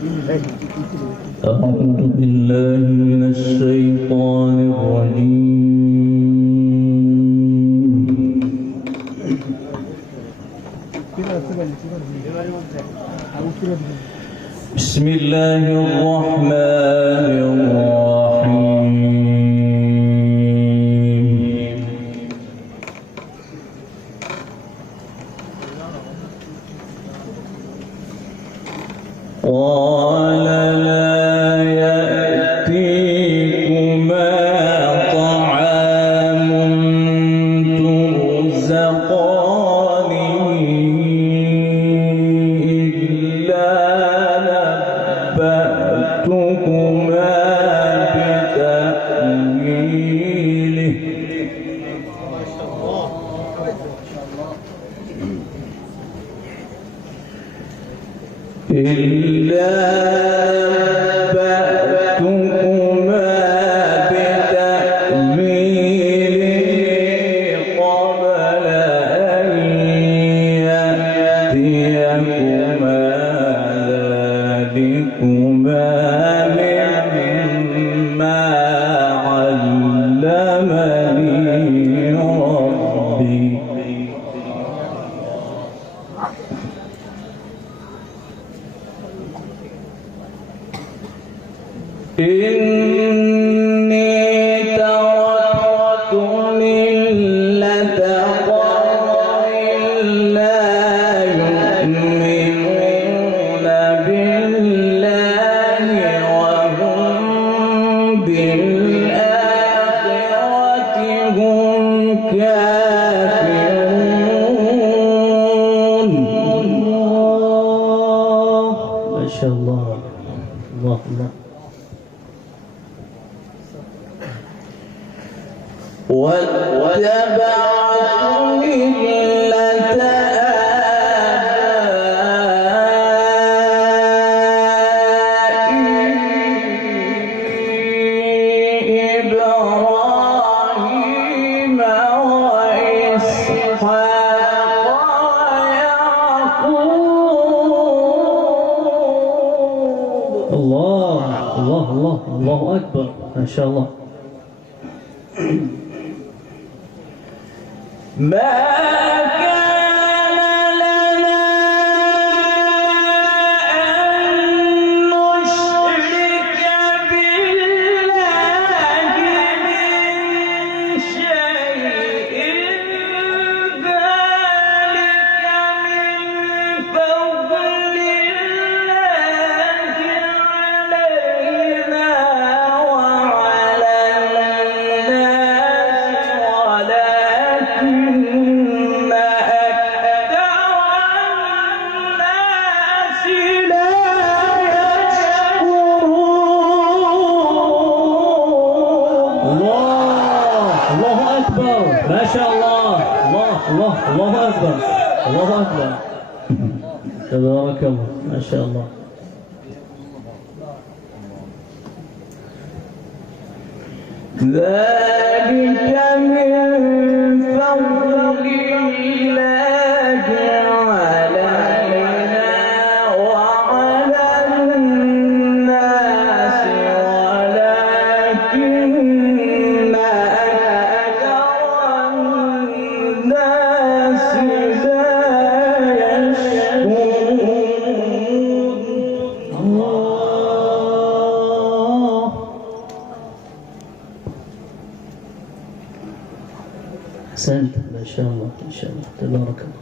أعوذ بالله من الشيطان الرجيم. بسم الله الرحمن الرحيم. قال لا يأتيكما طعام ترزقانه إلا نبأتكما بتأويله قبل أن يأتيكما ذلكما مما علمني ربي. إني تركت ملة قوم لا يؤمنون بالله وهم بالآخرة هم كافرون. ما شاء الله. الله الله. واتبعت ملة آبائي إبراهيم وإسحاق ويعقوب. الله الله الله الله أكبر. ما شاء الله. ما كان لنا أن نشرك بالله من شيء ذلك من فضل الله علينا وعلى الناس ولكن ما شاء الله. الله الله الله أكبر. الله أكبر. تبارك الله. ما شاء الله. ذلك من فضل الله علينا وعلى الناس ولكن أحسنت. ما شاء الله. ما شاء الله. تبارك الله.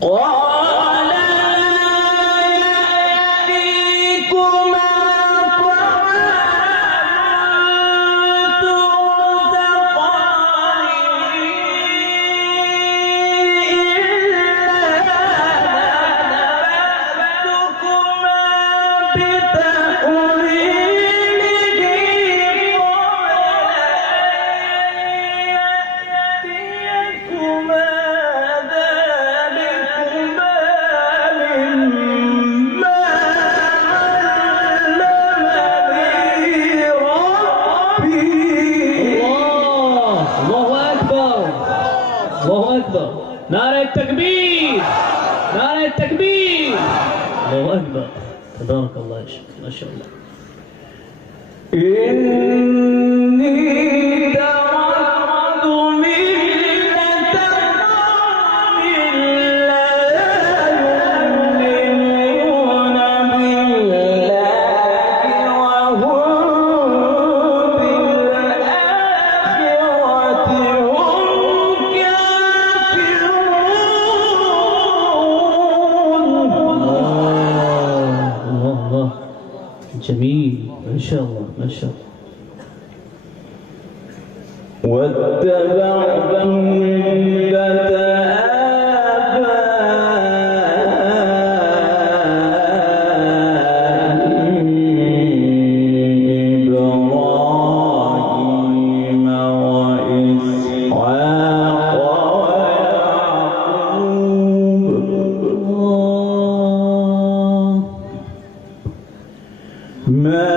قال لا يأتيكما طعام ترزقانه إلا نار التكبير. الله أكبر. تبارك الله يا شيخ، ما شاء الله. إني تركت ملة قوم لا يؤمنون بالله وهم بالآخرة هم كافرون. الله جميل، ما شاء الله ما شاء الله. واتبعت ملة آبائي إبراهيم وإسحاق ويعقوب ما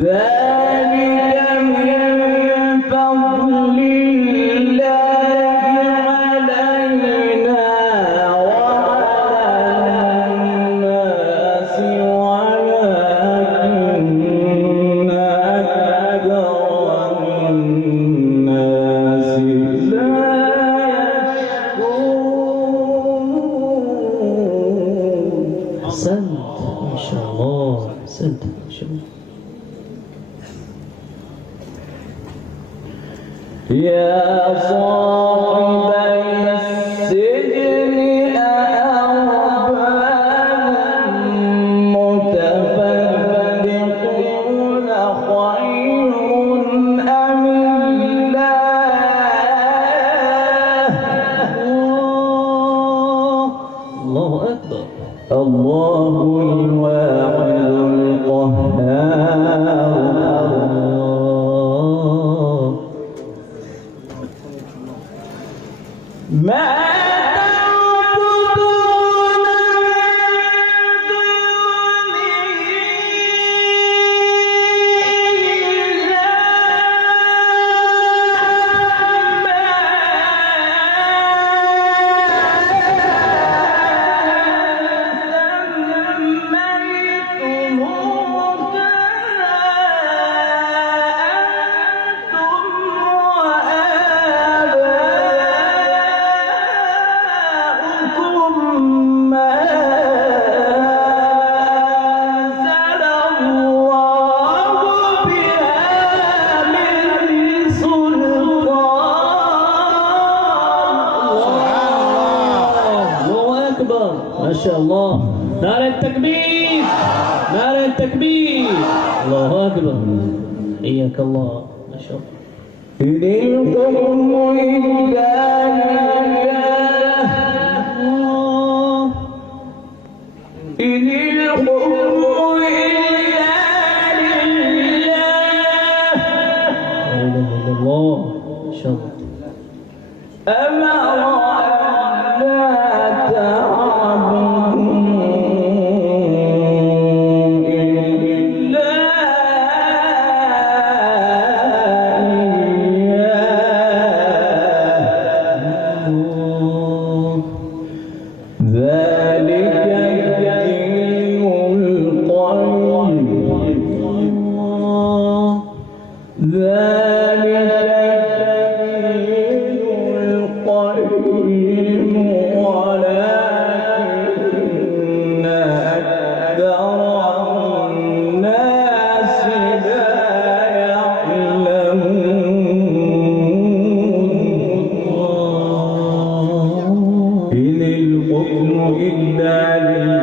ذلك من فضل الله علينا وعلى الناس ولكن أكثر الناس لا يشكرون. أحسنت ما شاء الله، أحسنت ما شاء الله. يا صاحبي السجن أأرباب متفرقون خير أم الله أكبر. الله الواحد القهار. ما تعبدون من ما شاء الله. نار التكبير، نار التكبير. الله أكبر. حياك الله ما شاء الله. إن الحكم إلا لله. إن الحكم إلا لله. لا إله إلا الله ما شاء الله. أمر ألا تعبدوا إلا إياه ذلك الدين القيم ذلك الدين القيم ولكن أكثر الناس لا يعلمون إن الحكم إلا لله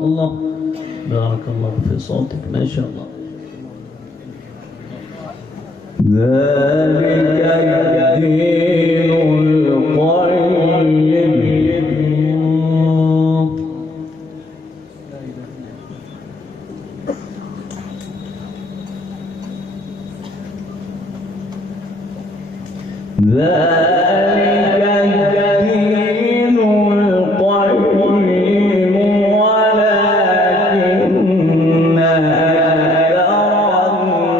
الله. بارك الله في صوتك ما شاء الله. ذلك الدين القيم ذلك الدين القيم ولكن أكثر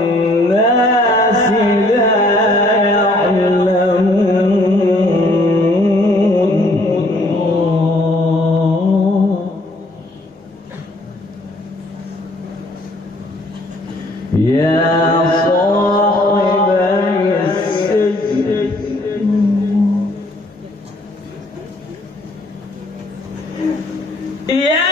الناس لا يعلمون يا صاحبي السجن يا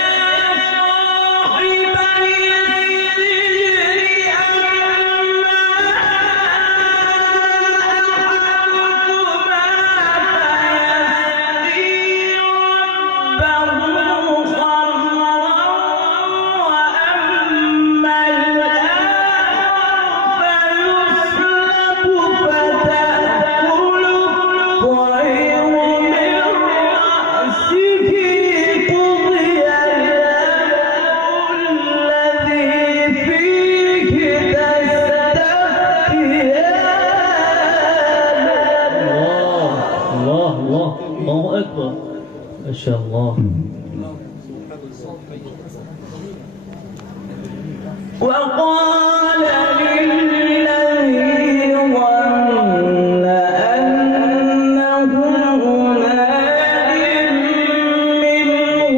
الله أكبر ما شاء الله. وقال للذي ظن أنه ناج منه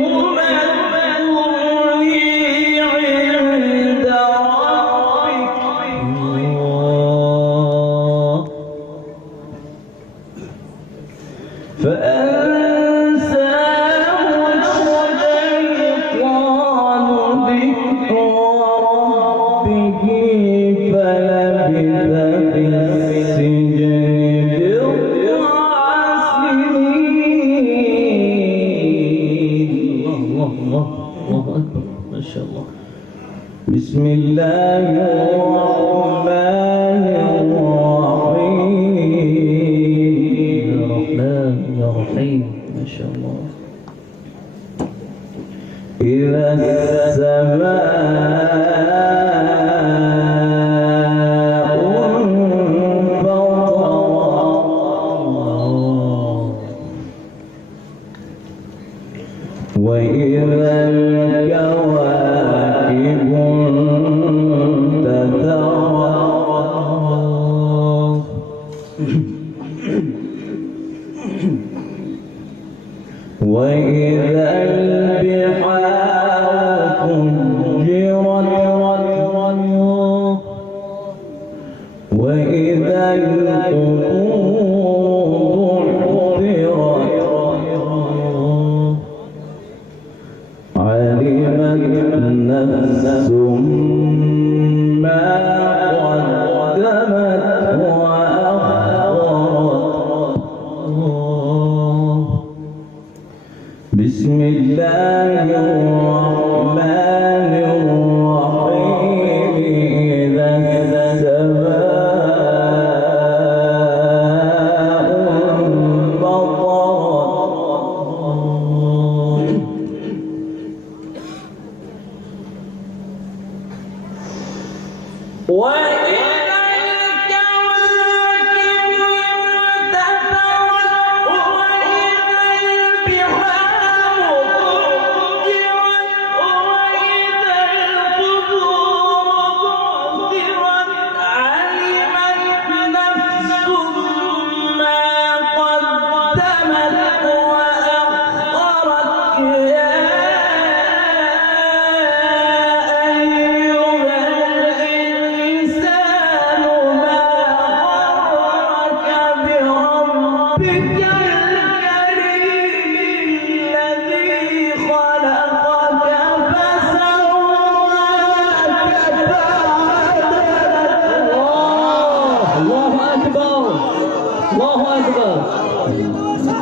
اذكرني عند ربك فأنساه الشيطان ذكر ربه فلبث في السجن بضع سنين. الله أكبر ما شاء الله. بسم الله الرحمن الرحيم يا رحيم ما شاء الله. إذا السماء انفطرت وإذا الكواكب انتثرت وإذا البحار فجرت وإذا القبور بعثرت علمت نفس ما قدمت وأخرت بسم الله الرحمن الرحيم إذا السماء انفطرت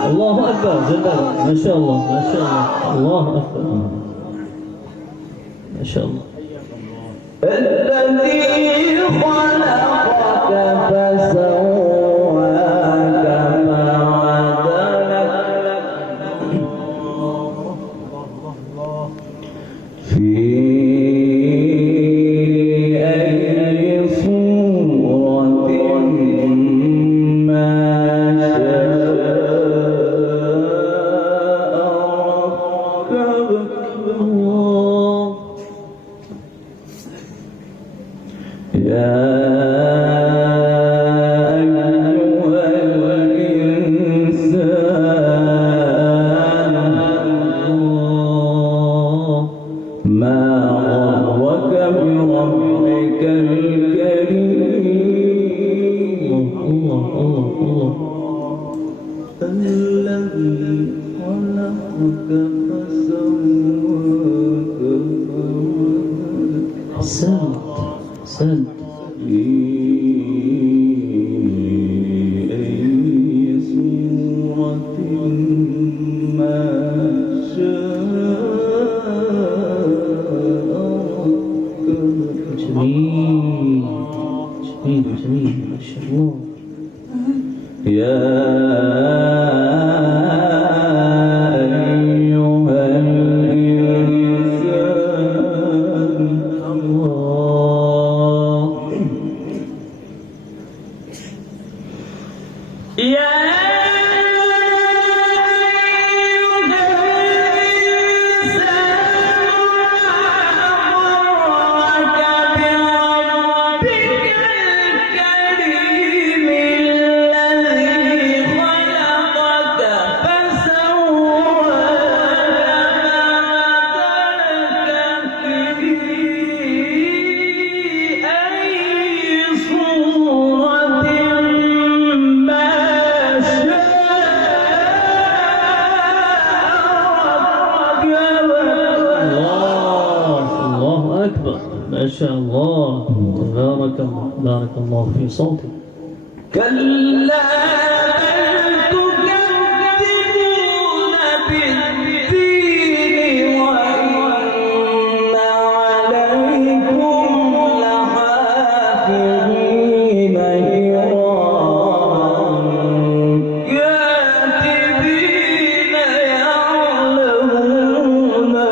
الله أكبر جلال ما شاء الله ما شاء الله الله أكبر ما شاء الله الذي خلقك فسواك فعدلك في أي صورة ما أحسنت في أي صورة ما شاء جميل جميل جميل ما شاء الله يا ما شاء الله تبارك الله بارك الله في صوتك كلا تكذبون بالدين وإن عليكم لحافظين كراما كاتبين يعلمون ما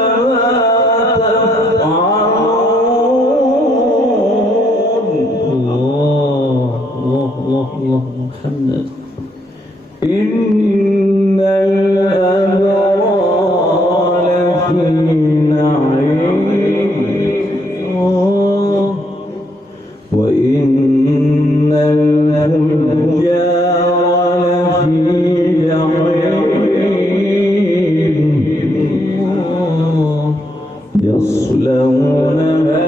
الله محمد إن الأبرار لفي نعيم وإن الفجار لفي جحيم يصلونها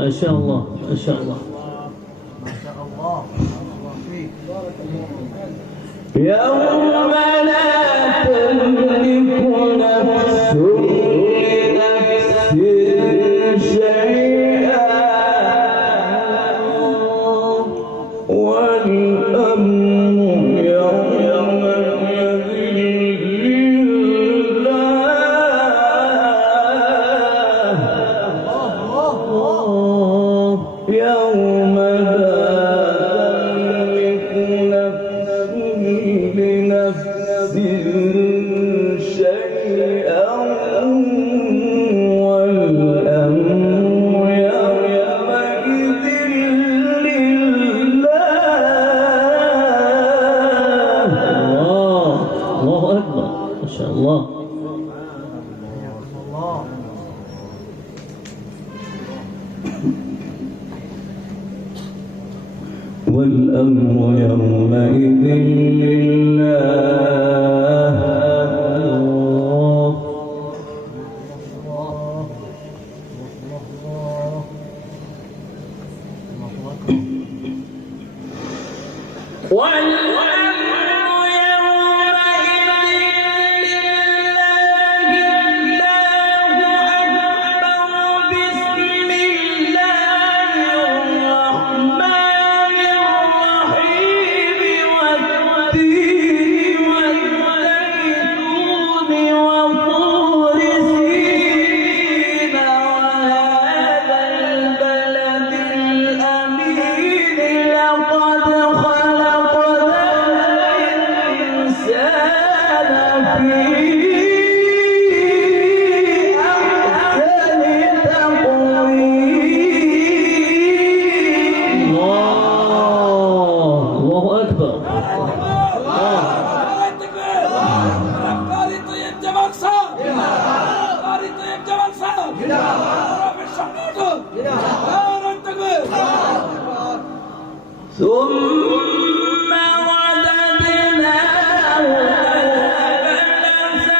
ما شاء الله ما شاء الله ما شاء الله فيك يوم لا تملك نفس لنفس شيئا والأمر يومئذ لله يوم لا لنفس شيئا والأمر يومئذ لله الله أكبر ما شاء الله الله والأمر يومئذ الله أكبر ثم رددناه أسفل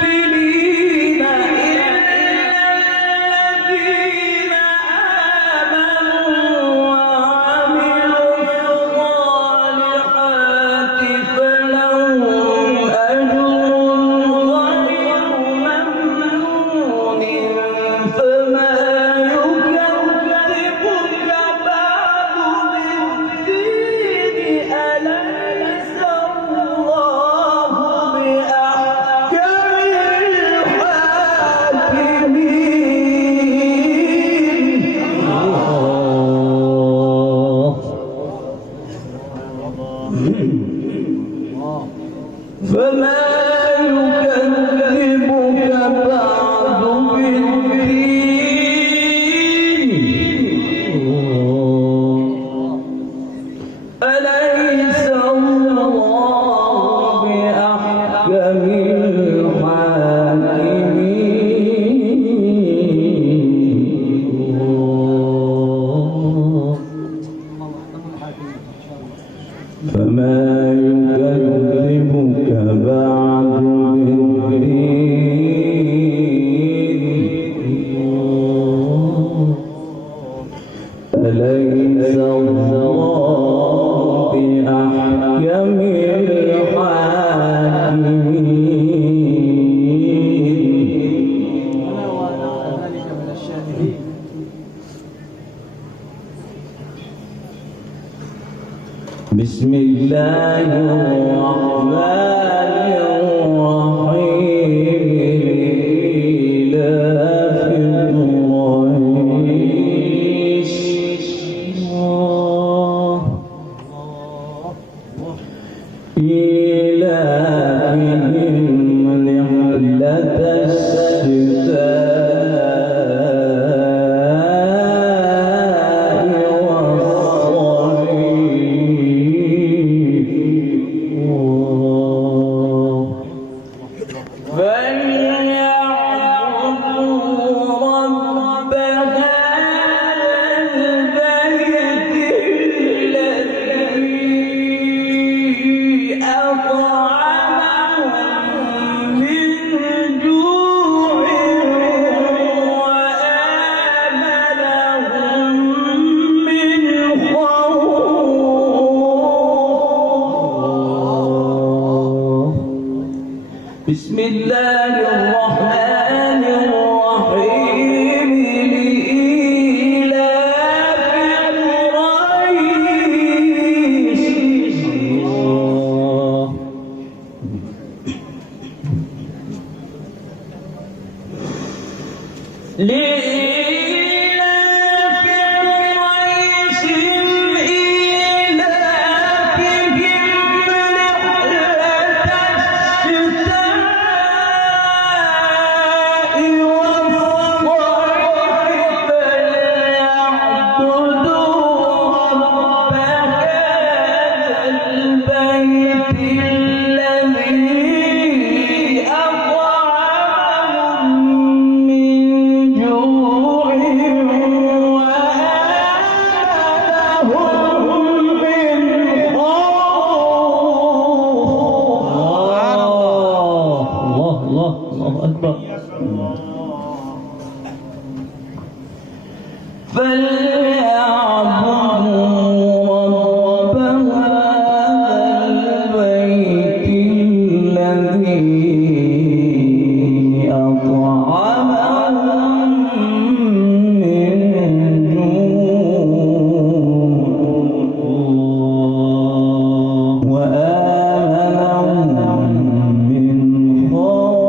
سافلين إلا الذين آمنوا وعملوا الصالحات فلهم أجر غير ممنون فما يكذبك بعد بالدين أليس الله بأحكم الحاكمين فما يكذبك بعد بالدين أليس الله بأحكم الحاكمين فما يكذبك بعد بالدين أليس الله بأحكم الحاكمين أنا وأنا ذلك من الشاهدين بسم الله الرحمن الرحيم إيلاف قريش إيلافهم رحلة الشتاء والصيف فليعبدوا رب هذا البيت الذي أطعمهم من جوع وآمنهم الله الرحمن الرحيم لإيلاف قريش لإيلاف قريش إيلافهم رحلة الشتاء والصيف فليعبدوا رب هذا البيت الذي أطعمهم من جوع وآمنهم من خوف. الله أكبر. فليعبدوا رب هذا البيت الذي أطعمهم من جوع وآمنهم من خوف.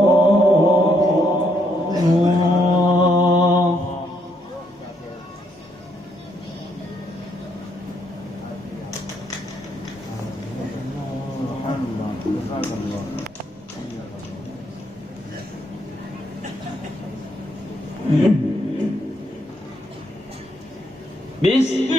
بسم